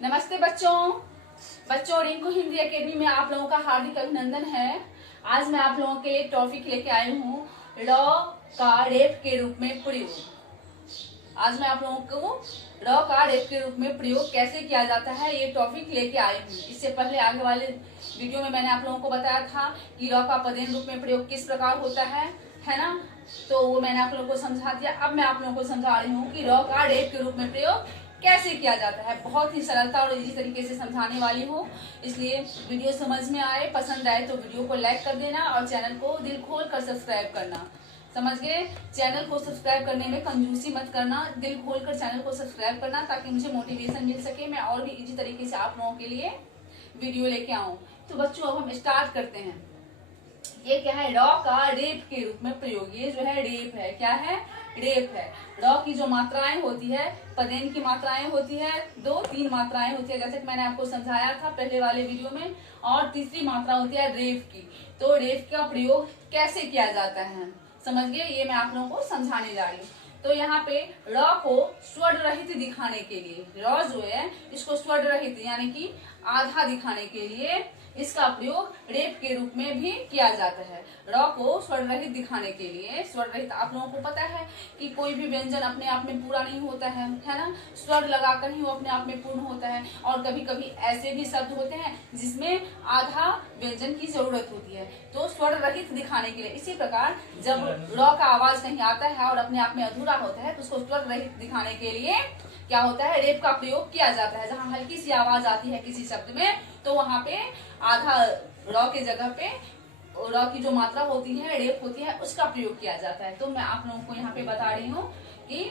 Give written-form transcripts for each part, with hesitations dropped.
नमस्ते बच्चों रिंकू हिंदी एकेडमी में आप लोगों का हार्दिक अभिनंदन है। आज मैं आप लोगों के लिए टॉपिक लेके आई हूँ र का रेप के रूप में प्रयोग। आज मैं आप लोगों को र का रेप के रूप में प्रयोग कैसे किया जाता है ये टॉपिक लेके आई हूँ। इससे पहले आगे वाले वीडियो में मैंने आप लोगों को बताया था कि र का पदेन रूप में प्रयोग किस प्रकार होता है ना। तो वो मैंने आप लोगों को समझा दिया। अब मैं आप लोगों को समझा रही हूँ कि र का रेप के रूप में प्रयोग कैसे किया जाता है। बहुत ही सरलता और इजी तरीके से समझाने वाली हूँ, इसलिए वीडियो समझ में आए, पसंद आए तो वीडियो को लाइक कर देना और चैनल को दिल खोल कर सब्सक्राइब करना। समझ गए? चैनल को सब्सक्राइब करने में कंजूसी मत करना, दिल खोल कर चैनल को सब्सक्राइब करना ताकि मुझे मोटिवेशन मिल सके, मैं और भी इजी तरीके से आप लोगों के लिए वीडियो लेके आऊँ। तो बच्चों अब हम स्टार्ट करते हैं। ये क्या है? र का रेप के रूप में प्रयोग। ये जो है रेप है। क्या है? रेप है। र की जो मात्राएं होती है, पदेन की मात्राएं होती है, 2-3 मात्राएं होती है जैसे कि मैंने आपको समझाया था पहले वाले वीडियो में। और तीसरी मात्रा होती है रेप की। तो रेप का प्रयोग कैसे किया जाता है समझ गए? ये मैं आप लोगों को समझाने जा रही हूँ। तो यहाँ पे र को स्वर रहित दिखाने के लिए, र जो है इसको स्वर रहित यानी कि आधा दिखाने के लिए इसका प्रयोग रेप के रूप में भी किया जाता है। र को स्वर रहित दिखाने के लिए, स्वर रहित आप लोगों को पता है कि कोई भी व्यंजन अपने आप में पूरा नहीं होता है ना। स्वर लगाकर ही वो अपने आप में पूर्ण होता है। और कभी कभी ऐसे भी शब्द होते हैं जिसमें आधा व्यंजन की जरूरत होती है, तो स्वर रहित दिखाने के लिए। इसी प्रकार जब र का आवाज नहीं आता है और अपने आप में अधूरा होता है तो उसको स्वर रहित दिखाने के लिए क्या होता है? रेप का प्रयोग किया जाता है। जहाँ हल्की सी आवाज आती है किसी शब्द में तो वहां पे आधा र के जगह पे र की जो मात्रा होती है, रेप होती है, उसका प्रयोग किया जाता है। तो मैं आप लोगों को यहाँ पे बता रही हूँ कि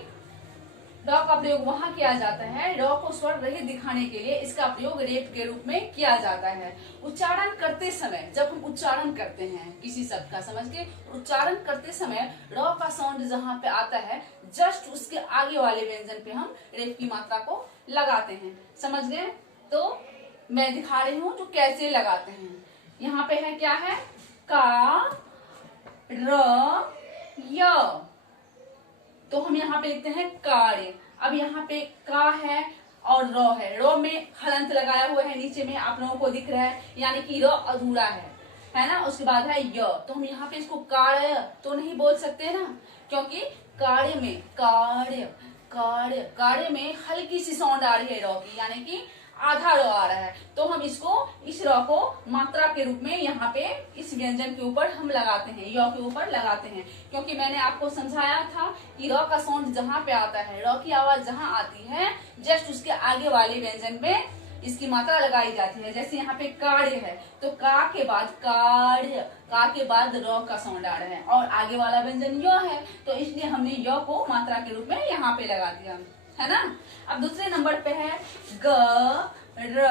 र का प्रयोग वहां किया जाता है। र को स्वर रहित दिखाने के लिए इसका प्रयोग रेप के रूप में किया जाता है। उच्चारण करते समय, जब हम उच्चारण करते हैं किसी शब्द का, समझ के उच्चारण करते समय र का साउंड जहाँ पे आता है जस्ट उसके आगे वाले व्यंजन पे हम रेप की मात्रा को लगाते हैं। समझ गए? तो मैं दिखा रही हूँ तो कैसे लगाते हैं। यहाँ पे है क्या है? का, र, य। तो हम यहाँ पे लिखते हैं कार्य। अब यहाँ पे का है और र है। र में हलंत लगाया हुआ है, नीचे में आप लोगों को दिख रहा है, यानी कि र अधूरा है ना। उसके बाद है य। तो हम यहाँ पे इसको कार्य तो नहीं बोल सकते ना, क्योंकि कार्य में कार्य में हल्की सी साउंड आ रही है र की, यानी कि आधा र आ रहा है। तो हम इसको, इस र को मात्रा के रूप में यहाँ पे इस व्यंजन के ऊपर हम लगाते हैं, य के ऊपर लगाते हैं। क्योंकि मैंने आपको समझाया था कि र का साउंड जहाँ पे आता है, र की आवाज जहाँ आती है जस्ट उसके आगे वाले व्यंजन में इसकी मात्रा लगाई जाती है। जैसे यहाँ पे कार्य है तो का के बाद कार्य, का के बाद र का साउंड आ रहा है और आगे वाला व्यंजन य है, तो इसलिए हमने य को मात्रा के रूप में यहाँ पे लगा दिया, है ना। अब दूसरे नंबर पे है ग, र,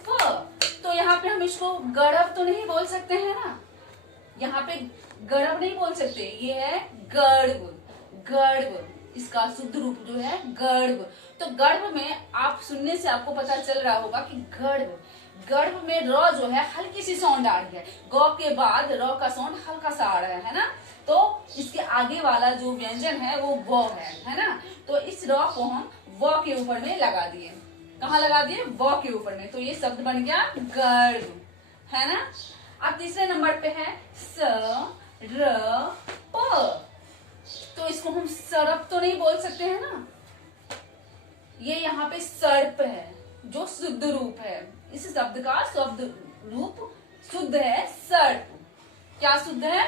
फ। तो यहाँ पे हम इसको गरब तो नहीं बोल सकते हैं ना, यहाँ पे गरब नहीं बोल सकते, ये है गर्भ। इसका शुद्ध रूप जो है गर्भ। तो गर्भ में आप सुनने से आपको पता चल रहा होगा कि गर्भ में र जो है हल्की सी साउंड आ रही है, ग के बाद र का साउंड हल्का सा आ रहा है ना। तो इसके आगे वाला जो व्यंजन है वो व है ना। तो इस र को हम व के ऊपर में लगा दिए। कहाँ लगा दिए? व के ऊपर में। तो ये शब्द बन गया गर्भ, है ना। अब तीसरे नंबर पे है स, र, प। तो इसको हम सरप तो नहीं बोल सकते हैं ना, ये यहाँ पे सर्प है जो शुद्ध रूप है। इस शब्द का शब्द रूप शुद्ध है सर्प। क्या शुद्ध है?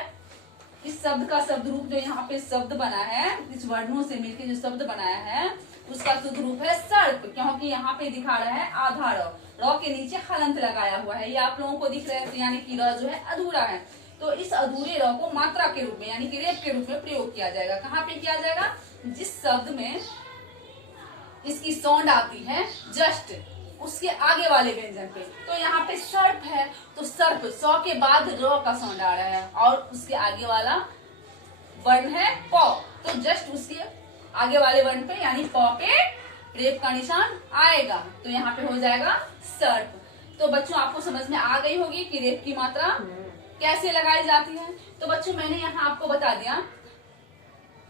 इस शब्द का शब्द रूप जो यहाँ पे शब्द बना है, इस वर्णों से मिलकर जो शब्द बनाया है उसका शुद्ध रूप है सर्प। क्योंकि यहाँ पे दिखा रहा है आधा र के नीचे हलंत लगाया हुआ है, ये आप लोगों को दिख रहा है, यानी कि र जो है अधूरा है। तो इस अधूरे र को मात्रा के रूप में यानी कि रेप के रूप में प्रयोग किया जाएगा। कहाँ पे किया जाएगा? जिस शब्द में इसकी साउंड आती है जस्ट उसके आगे वाले व्यंजन पे। तो यहाँ पे सर्प है तो सर्प, स के बाद र का साउंड आ रहा है और उसके आगे वाला वर्ण है प। तो जस्ट उसके आगे वाले वर्ण पे यानी प पे रेप का निशान आएगा, तो यहाँ पे हो जाएगा सर्प। तो बच्चों आपको समझ में आ गई होगी कि रेप की मात्रा कैसे लगाई जाती है। तो बच्चों मैंने यहाँ आपको बता दिया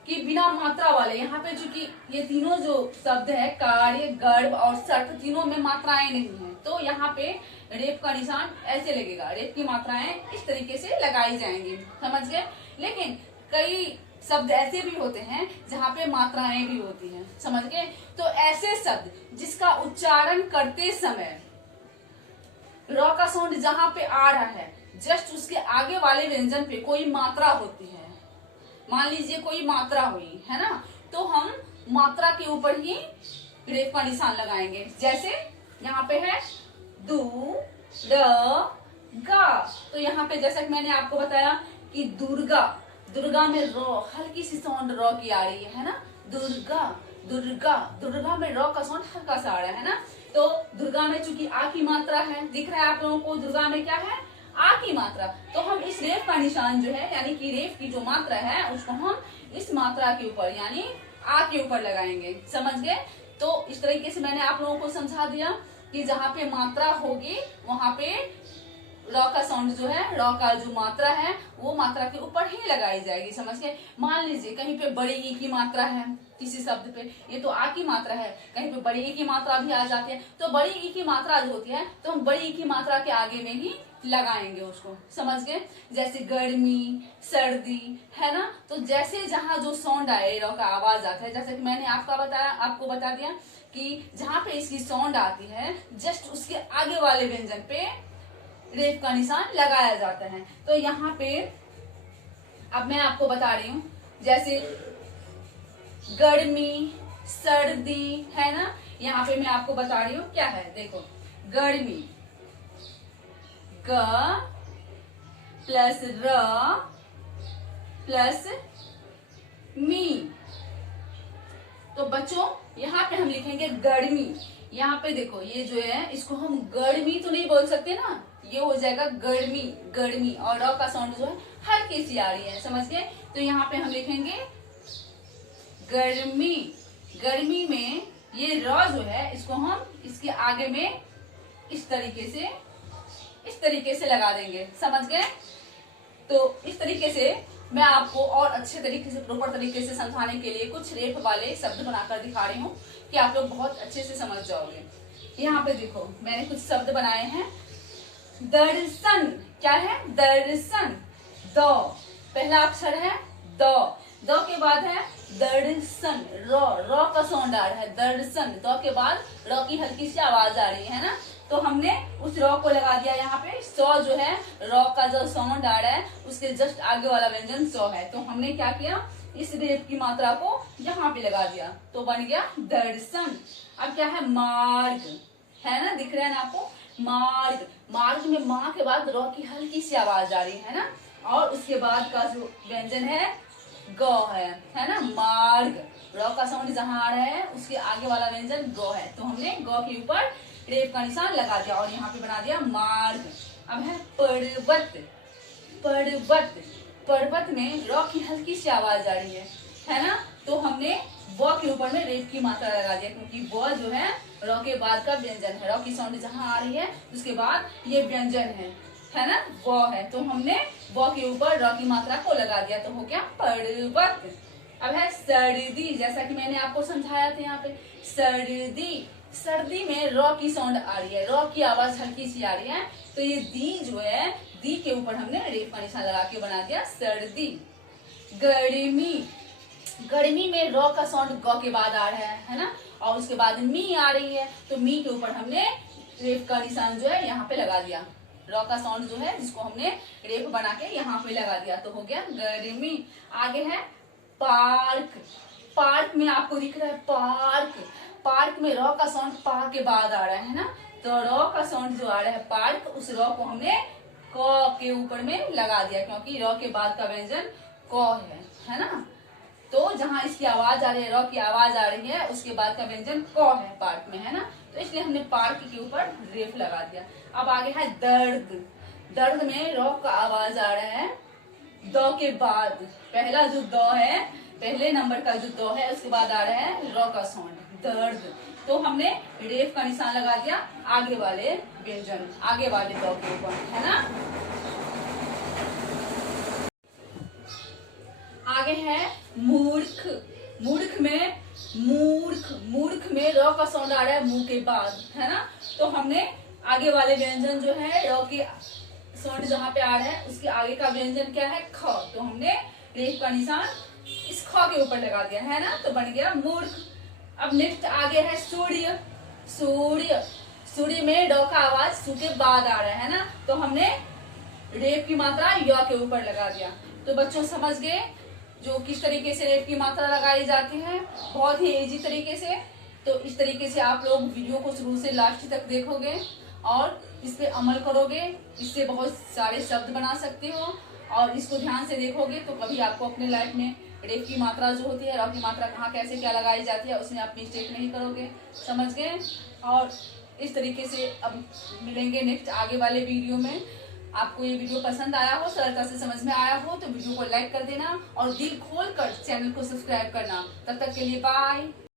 कि बिना मात्रा वाले, यहाँ पे चूंकि ये तीनों जो शब्द है कार्य, गर्भ और सर्थ, तीनों में मात्राएं नहीं है, तो यहाँ पे रेप का निशान ऐसे लगेगा। रेप की मात्राएं इस तरीके से लगाई जाएंगी, समझ गए। लेकिन कई शब्द ऐसे भी होते हैं जहाँ पे मात्राएं भी होती हैं, समझ गए। तो ऐसे शब्द जिसका उच्चारण करते समय र का साउंड जहाँ पे आ रहा है, जस्ट उसके आगे वाले व्यंजन पे कोई मात्रा होती है, मान लीजिए कोई मात्रा हुई है ना, तो हम मात्रा के ऊपर ही रेफ का निशान लगाएंगे। जैसे यहाँ पे है दू द गा, तो यहाँ पे जैसा कि मैंने आपको बताया कि दुर्गा, दुर्गा में रो, हल्की सी साउंड रो की आ रही है ना, दुर्गा दुर्गा, दुर्गा में रो का साउंड हल्का सा आ रहा है ना। तो दुर्गा में चूंकि आ की मात्रा है, दिख रहा है आप लोगों को, दुर्गा में क्या है, आ की मात्रा, तो हम इस रेफ का निशान जो है, यानी कि रेफ की जो मात्रा है उसको हम इस मात्रा के ऊपर यानी आ के ऊपर लगाएंगे, समझ गए। तो इस तरीके से मैंने आप लोगों को समझा दिया कि जहाँ पे मात्रा होगी वहां पे र का साउंड जो है, र का जो मात्रा है वो मात्रा के ऊपर ही लगाई जाएगी, समझ गए। मान लीजिए कहीं पे बड़ी ई की मात्रा है किसी शब्द पे, ये तो आ की मात्रा है, कहीं पे बड़ी ई की मात्रा भी आ जाती है, तो बड़ी ई की मात्रा जो होती है तो हम बड़ी ई की मात्रा के आगे में ही लगाएंगे उसको, समझ गए। जैसे गर्मी, सर्दी है ना, तो जैसे जहाँ जो साउंड आए, र का आवाज आता है, जैसे कि मैंने आपको बता दिया कि जहाँ पे इसकी साउंड आती है जस्ट उसके आगे वाले व्यंजन पे रेफ का निशान लगाया जाता है। तो यहाँ पे अब मैं आपको बता रही हूँ, जैसे गर्मी, सर्दी है ना, यहाँ पे मैं आपको बता रही हूँ क्या है, देखो गर्मी, ग प्लस र प्लस मी। तो बच्चों यहाँ पे हम लिखेंगे गर्मी, यहाँ पे देखो ये जो है इसको हम गर्मी तो नहीं बोल सकते ना, ये हो जाएगा गर्मी, गर्मी, और र का साउंड जो है हल्की सी आ रही है, समझ गए। तो यहाँ पे हम लिखेंगे गर्मी, गर्मी में ये र जो है इसको हम इसके आगे में इस तरीके से लगा देंगे, समझ गए। तो इस तरीके से मैं आपको और अच्छे तरीके से, प्रॉपर तरीके से समझाने के लिए कुछ रेफ वाले शब्द बनाकर दिखा रही हूँ कि आप लोग बहुत अच्छे से समझ जाओगे। यहाँ पे देखो मैंने कुछ शब्द बनाए हैं। दर्शन, क्या है, दर्शन, द पहला अक्षर है द के बाद है दर्शन, र का साउंड आ रहा है, दर्शन, द के बाद र की हल्की सी आवाज आ रही है ना, तो हमने उस र को लगा दिया यहाँ पे। सौ जो है, र का जो साउंड आ रहा है उसके जस्ट आगे वाला व्यंजन सौ है, तो हमने क्या किया, इस रेफ की मात्रा को यहाँ पे लगा दिया, तो बन गया दर्शन। अब क्या है, मार्ग, है ना, दिख रहा है ना आपको, मार्ग, मार्ग में माँ के बाद र की हल्की सी आवाज आ रही है ना, और उसके बाद का जो व्यंजन है ग है ना, मार्ग, र का साउंड जहाँ आ रहा है उसके आगे वाला व्यंजन ग है, तो हमने ग के ऊपर रेफ का निशान लगा दिया और यहाँ पे बना दिया मार्ग। अब है पर्वत, पर्वत, पर्वत में र की हल्की सी आवाज आ रही है ना, तो हमने व के ऊपर में रेफ की मात्रा लगा दिया, क्योंकि व जो है र के बाद का व्यंजन है, र की साउंड जहाँ आ रही है उसके बाद ये व्यंजन है ना, व है, तो हमने व के ऊपर र की मात्रा को लगा दिया, तो हो गया पर्वत। अब है सर्दी, जैसा कि मैंने आपको समझाया था यहाँ पे, सर्दी, सर्दी में र की साउंड आ रही है, र की आवाज हल्की सी आ रही है, तो ये दी जो है, दी के ऊपर हमने रेफ का निशान लगा के बना दिया सर्दी। गर्मी, गर्मी में र का साउंड ग के बाद आ रहा है ना, और उसके बाद मी आ रही है, तो मी के ऊपर हमने रेफ का निशान जो है यहाँ पे लगा दिया, र का साउंड जो है जिसको हमने रेफ बना के यहाँ पे लगा दिया, तो हो गया गर्मी। आगे है पार्क, पार्क में आपको दिख रहा है पार्क, पार्क में र का साउंड पा के बाद आ रहा है ना, तो र का साउंड जो आ रहा है पार्क, उस र को हमने क के ऊपर में लगा दिया, क्योंकि र के बाद का व्यंजन क है ना, तो जहां इसकी आवाज आ रही है, र की आवाज आ रही है, उसके बाद का व्यंजन क है पार्क में, है ना, तो इसलिए हमने पार्क के ऊपर रेफ लगा दिया। अब आगे है दर्द, दर्द में र का आवाज आ रहा है द के बाद, पहला जो द है, पहले नंबर का जो द है उसके बाद आ रहा है र का साउंड, दर्द, तो हमने रेफ का निशान लगा दिया आगे वाले व्यंजन, आगे वाले द के ऊपर, है ना। आगे है मूर्ख, मूर्ख में मूर्ख, मूर्ख में र का साउंड आ रहा है मुंह के बाद, है ना। तो हमने आगे वाले व्यंजन जो है र के साउंड जहां पे आ रहा है उसके आगे का व्यंजन क्या है, ख। तो हमने रेफ का निशान इस ख के ऊपर लगा दिया, है ना, तो बन गया मूर्ख। अब नेक्स्ट आगे है सूर्य, सूर्य, सूर्य में ड का आवाज सु के बाद आ रहा है ना, तो हमने रेफ की मात्रा य के ऊपर लगा दिया। तो बच्चों समझ गए जो किस तरीके से रेफ की मात्रा लगाई जाती है, बहुत ही इजी तरीके से। तो इस तरीके से आप लोग वीडियो को शुरू से लास्ट तक देखोगे और इस पे अमल करोगे, इससे बहुत सारे शब्द बना सकते हो। और इसको ध्यान से देखोगे तो कभी आपको अपने लाइफ में रेफ की मात्रा जो होती है, र की मात्रा कहाँ कैसे क्या लगाई जाती है, उसमें आप मिस्टेक नहीं करोगे। समझ गए। और इस तरीके से अब मिलेंगे नेक्स्ट आगे वाले वीडियो में। आपको ये वीडियो पसंद आया हो, सरलता से समझ में आया हो तो वीडियो को लाइक कर देना और दिल खोल कर चैनल को सब्सक्राइब करना। तब तक के लिए बाय।